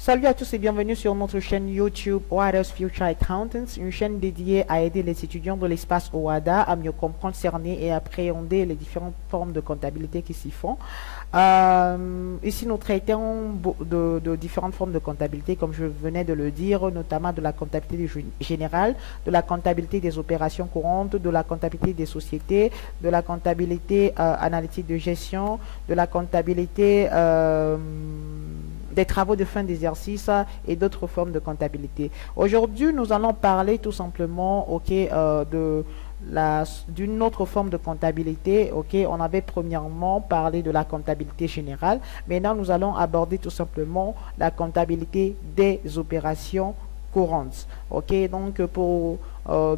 Salut à tous et bienvenue sur notre chaîne YouTube OADA's Future Accountants, une chaîne dédiée à aider les étudiants de l'espace OADA à mieux comprendre, cerner et appréhender les différentes formes de comptabilité qui s'y font. Ici, nous traitons de différentes formes de comptabilité, comme je venais de le dire, notamment de la comptabilité générale, de la comptabilité des opérations courantes, de la comptabilité des sociétés, de la comptabilité analytique de gestion, de la comptabilité des travaux de fin d'exercice et d'autres formes de comptabilité. Aujourd'hui, nous allons parler tout simplement d'une autre forme de comptabilité. On avait premièrement parlé de la comptabilité générale. Maintenant, nous allons aborder tout simplement la comptabilité des opérations courantes. Donc pour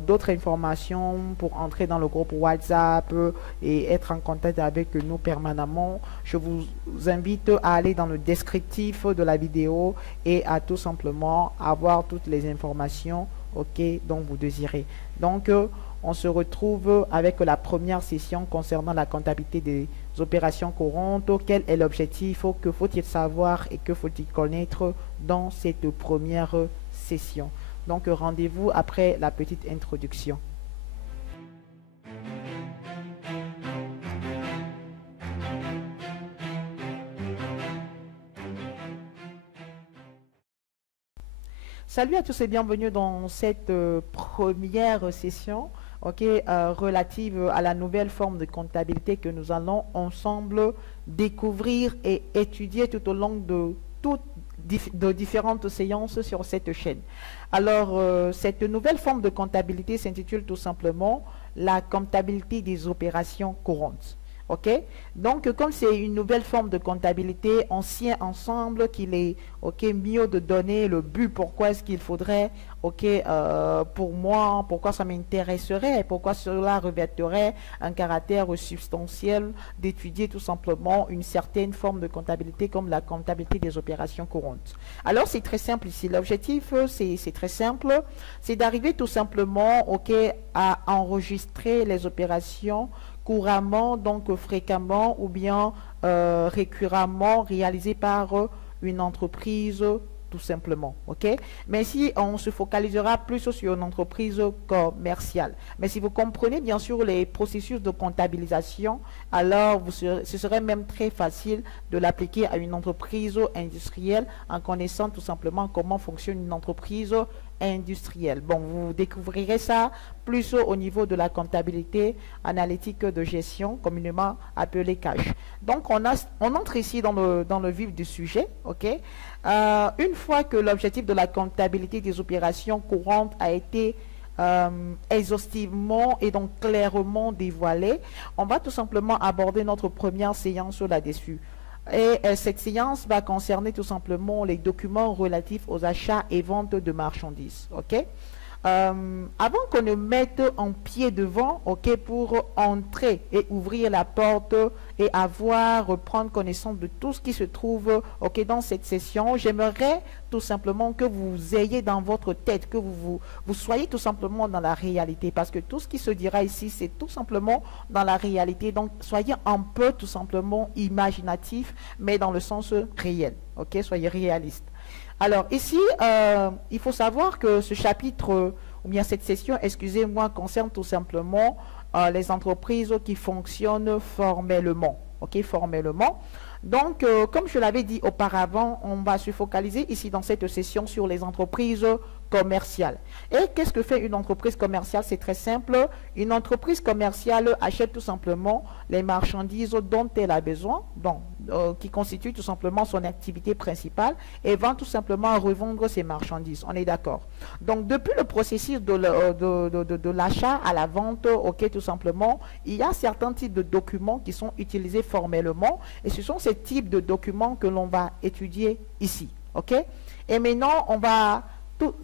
d'autres informations, pour entrer dans le groupe WhatsApp et être en contact avec nous permanemment, je vous invite à aller dans le descriptif de la vidéo et à tout simplement avoir toutes les informations dont vous désirez. Donc on se retrouve avec la première session concernant la comptabilité des opérations courantes. Quel est l'objectif? Que faut-il savoir et que faut-il connaître dans cette première session? Donc rendez-vous après la petite introduction. Salut à tous et bienvenue dans cette première session relative à la nouvelle forme de comptabilité que nous allons ensemble découvrir et étudier tout au long de différentes séances sur cette chaîne. Alors, cette nouvelle forme de comptabilité s'intitule tout simplement la comptabilité des opérations courantes. Donc, comme c'est une nouvelle forme de comptabilité, on sait ensemble qu'il est mieux de donner le but, pourquoi est-ce qu'il faudrait, pour moi, pourquoi ça m'intéresserait, pourquoi cela revêtirait un caractère substantiel d'étudier tout simplement une certaine forme de comptabilité comme la comptabilité des opérations courantes. Alors, c'est très simple ici. L'objectif, c'est très simple, c'est d'arriver tout simplement à enregistrer les opérations couramment, donc fréquemment ou bien récurremment réalisé par une entreprise tout simplement. Mais si on se focalisera plus sur une entreprise commerciale. Mais si vous comprenez bien sûr les processus de comptabilisation, alors ce serait même très facile de l'appliquer à une entreprise industrielle en connaissant tout simplement comment fonctionne une entreprise industrielle. Bon, vous découvrirez ça plus au niveau de la comptabilité analytique de gestion, communément appelée cash. Donc, on entre ici dans le vif du sujet. Une fois que l'objectif de la comptabilité des opérations courantes a été exhaustivement et donc clairement dévoilé, on va tout simplement aborder notre première séance là-dessus. Et cette séance va concerner tout simplement les documents relatifs aux achats et ventes de marchandises. Avant qu'on ne mette un pied devant, pour entrer et ouvrir la porte et prendre connaissance de tout ce qui se trouve dans cette session, j'aimerais tout simplement que vous ayez dans votre tête, que vous soyez tout simplement dans la réalité, parce que tout ce qui se dira ici, c'est tout simplement dans la réalité. Donc, soyez un peu tout simplement imaginatif, mais dans le sens réel. Soyez réaliste. Alors ici, il faut savoir que ce chapitre, ou bien cette session, excusez-moi, concerne tout simplement les entreprises qui fonctionnent formellement. Formellement. Donc, comme je l'avais dit auparavant, on va se focaliser ici dans cette session sur les entreprises commerciales. Et qu'est-ce que fait une entreprise commerciale? C'est très simple. Une entreprise commerciale achète tout simplement les marchandises dont elle a besoin, qui constituent tout simplement son activité principale, et va tout simplement revendre ces marchandises. On est d'accord? Donc, depuis le processus de l'achat à la vente, tout simplement, il y a certains types de documents qui sont utilisés formellement, et ce sont ces types de documents que l'on va étudier ici. Et maintenant,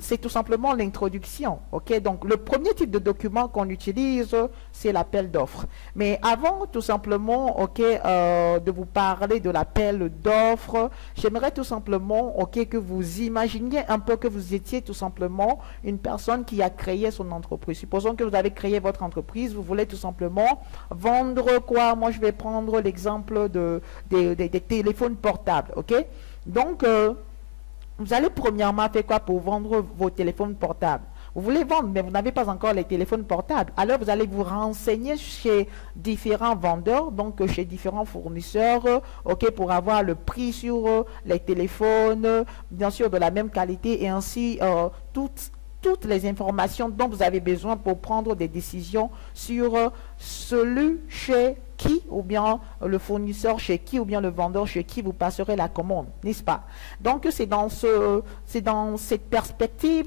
c'est tout simplement l'introduction. Donc, le premier type de document qu'on utilise, c'est l'appel d'offres. Mais avant, tout simplement, de vous parler de l'appel d'offres, j'aimerais tout simplement, que vous imaginiez un peu que vous étiez tout simplement une personne qui a créé son entreprise. Supposons que vous avez créé votre entreprise, vous voulez tout simplement vendre quoi? Moi, je vais prendre l'exemple des téléphones portables. Donc, vous allez premièrement faire quoi pour vendre vos téléphones portables? Vous voulez vendre, mais vous n'avez pas encore les téléphones portables. Alors, vous allez vous renseigner chez différents vendeurs, donc chez différents fournisseurs, ok, pour avoir le prix sur les téléphones, bien sûr de la même qualité, et ainsi toutes les informations dont vous avez besoin pour prendre des décisions sur celui chez qui, ou bien le fournisseur chez qui, ou bien le vendeur chez qui vous passerez la commande, n'est-ce pas? Donc, c'est dans cette perspective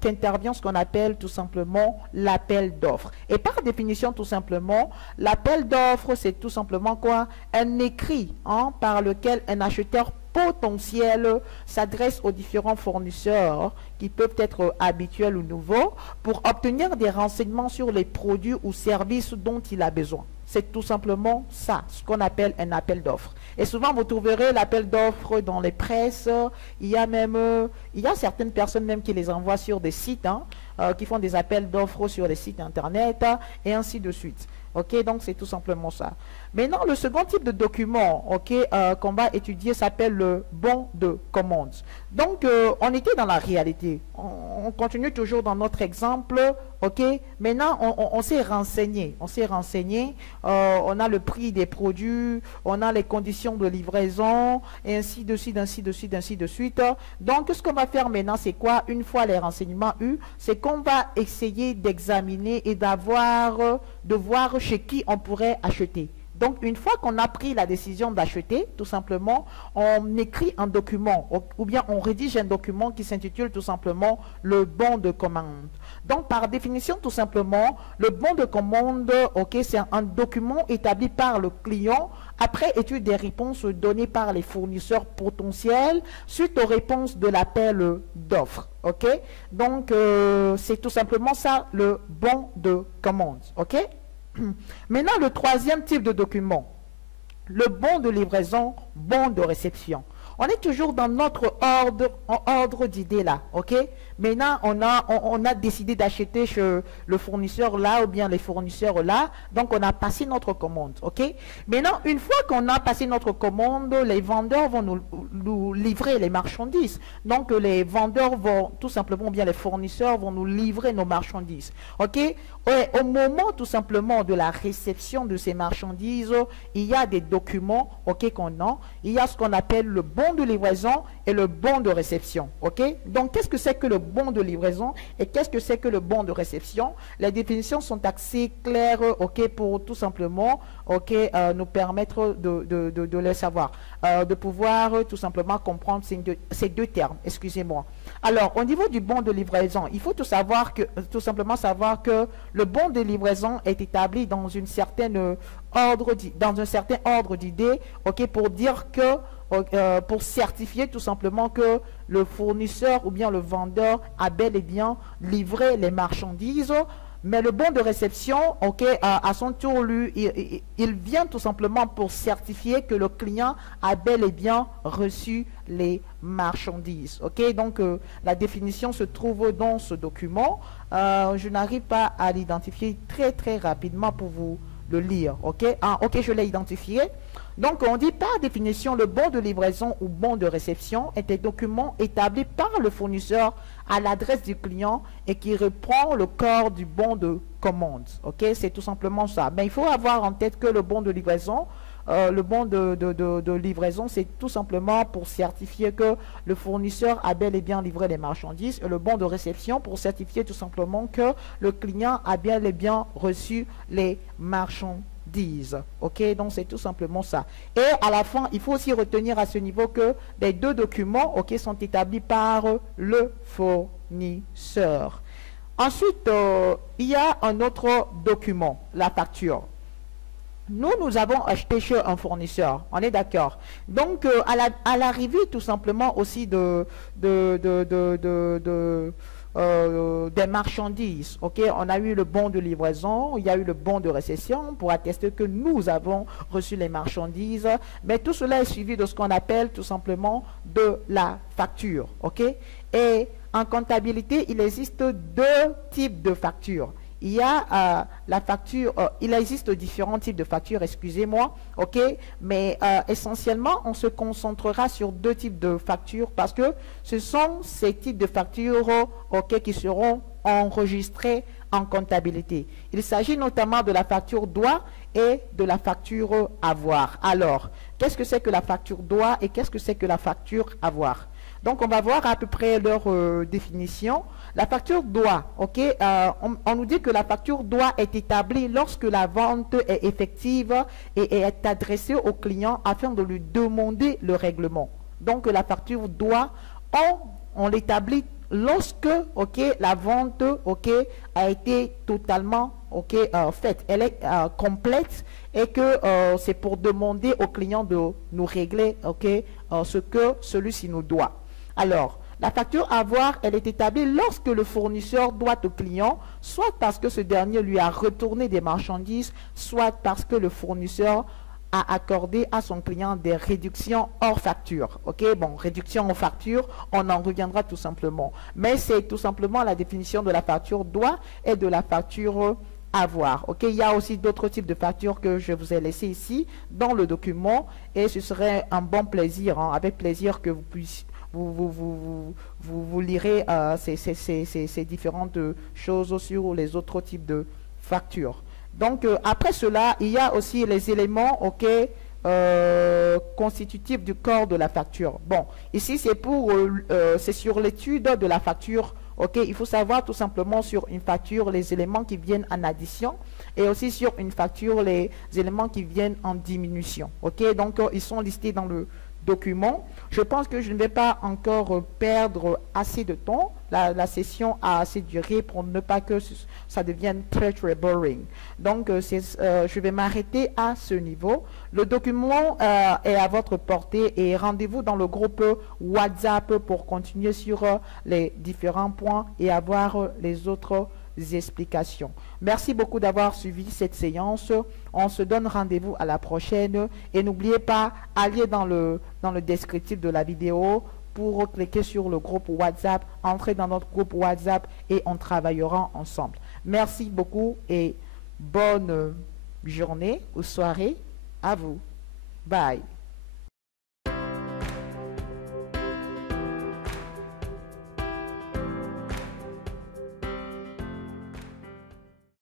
qu'intervient ce qu'on appelle tout simplement l'appel d'offres. Et par définition, tout simplement, l'appel d'offres, c'est tout simplement quoi? Un écrit par lequel un acheteur potentiel s'adresse aux différents fournisseurs qui peuvent être habituels ou nouveaux pour obtenir des renseignements sur les produits ou services dont il a besoin. C'est tout simplement ça, ce qu'on appelle un appel d'offres. Et souvent, vous trouverez l'appel d'offres dans les presses. Il y a certaines personnes même qui les envoient sur des sites, qui font des appels d'offres sur les sites internet, et ainsi de suite. Ok, donc c'est tout simplement ça. Maintenant, le second type de document qu'on va étudier s'appelle le bon de commande. Donc, on était dans la réalité. On continue toujours dans notre exemple. Ok, maintenant, on s'est renseigné. On a le prix des produits, on a les conditions de livraison, et ainsi de suite, ainsi de suite, ainsi de suite. Donc, ce qu'on va faire maintenant, c'est quoi? Une fois les renseignements eus, c'est qu'on va essayer d'examiner et de voir chez qui on pourrait acheter. Donc, une fois qu'on a pris la décision d'acheter, tout simplement, on écrit un document ou bien on rédige un document qui s'intitule tout simplement le bon de commande. Donc, par définition, tout simplement, le bon de commande, c'est un document établi par le client après étude des réponses données par les fournisseurs potentiels suite aux réponses de l'appel d'offres. Donc, c'est tout simplement ça, le bon de commande. Maintenant, le troisième type de document, le bon de livraison, bon de réception. On est toujours dans notre ordre d'idées là, Maintenant, on a décidé d'acheter chez le fournisseur là ou bien les fournisseurs là. Donc, on a passé notre commande, Maintenant, une fois qu'on a passé notre commande, les vendeurs vont nous livrer les marchandises. Donc, les vendeurs vont tout simplement, ou bien les fournisseurs vont nous livrer nos marchandises, Et au moment tout simplement de la réception de ces marchandises, il y a des documents, qu'on a. Il y a ce qu'on appelle le bon de livraison et le bon de réception, Donc, qu'est-ce que c'est que le bon de livraison et qu'est-ce que c'est que le bon de réception? Les définitions sont assez claires, pour tout simplement, nous permettre de les savoir, de pouvoir tout simplement comprendre ces deux termes, excusez-moi. Alors, au niveau du bon de livraison, il faut tout simplement savoir que le bon de livraison est établi dans un certain ordre d'idées, pour dire que, pour certifier tout simplement que le fournisseur ou bien le vendeur a bel et bien livré les marchandises. Mais le bon de réception, à son tour, lui, il vient tout simplement pour certifier que le client a bel et bien reçu les marchandises. Donc, la définition se trouve dans ce document. Je n'arrive pas à l'identifier très, très rapidement pour vous le lire. Je l'ai identifié. Donc, on dit par définition, le bon de livraison ou bon de réception est un document établi par le fournisseur à l'adresse du client et qui reprend le corps du bon de commande. C'est tout simplement ça. Mais il faut avoir en tête que le bon de livraison, c'est tout simplement pour certifier que le fournisseur a bel et bien livré les marchandises, et le bon de réception pour certifier tout simplement que le client a bel et bien reçu les marchandises. Donc c'est tout simplement ça. Et à la fin, il faut aussi retenir à ce niveau que les deux documents sont établis par le fournisseur. Ensuite, il y a un autre document, la facture. Nous avons acheté chez un fournisseur, on est d'accord. Donc, à l'arrivée tout simplement aussi des marchandises, on a eu le bon de livraison, il y a eu le bon de réception pour attester que nous avons reçu les marchandises, mais tout cela est suivi de ce qu'on appelle tout simplement de la facture, Et en comptabilité, il existe deux types de factures. il y a la facture, il existe différents types de factures, excusez-moi, ok, mais essentiellement, on se concentrera sur deux types de factures parce que ce sont ces types de factures, ok, qui seront enregistrés en comptabilité. Il s'agit notamment de la facture droit et de la facture avoir. Alors, qu'est-ce que c'est que la facture droit et qu'est-ce que c'est que la facture avoir? Donc, on va voir à peu près leur définition. La facture droit, ok, on nous dit que la facture droit est établie lorsque la vente est effective et est adressée au client afin de lui demander le règlement. Donc, la facture droit, on l'établit lorsque, ok, la vente, ok, a été totalement, ok, faite. Elle est complète et que c'est pour demander au client de nous régler, ok, ce que celui-ci nous doit. Alors, la facture avoir, elle est établie lorsque le fournisseur doit au client, soit parce que ce dernier lui a retourné des marchandises, soit parce que le fournisseur a accordé à son client des réductions hors facture. Ok, bon, réduction hors facture, on en reviendra tout simplement. Mais c'est tout simplement la définition de la facture doit et de la facture avoir. Ok, il y a aussi d'autres types de factures que je vous ai laissés ici dans le document et ce serait un bon plaisir, hein, avec plaisir que vous puissiez vous lirez ces différentes choses sur les autres types de factures. Donc, après cela, il y a aussi les éléments, ok, constitutifs du corps de la facture. Bon, ici, c'est sur l'étude de la facture. Ok, il faut savoir tout simplement sur une facture les éléments qui viennent en addition et aussi sur une facture les éléments qui viennent en diminution. Ok, donc ils sont listés dans le document. Je pense que je ne vais pas encore perdre assez de temps. La session a assez duré pour ne pas que ça devienne très boring. Donc, je vais m'arrêter à ce niveau. Le document est à votre portée et rendez-vous dans le groupe WhatsApp pour continuer sur les différents points et avoir les autres explications. Merci beaucoup d'avoir suivi cette séance. On se donne rendez-vous à la prochaine et n'oubliez pas, allez dans le descriptif de la vidéo pour cliquer sur le groupe WhatsApp, entrez dans notre groupe WhatsApp et on travaillera ensemble. Merci beaucoup et bonne journée ou soirée à vous. Bye.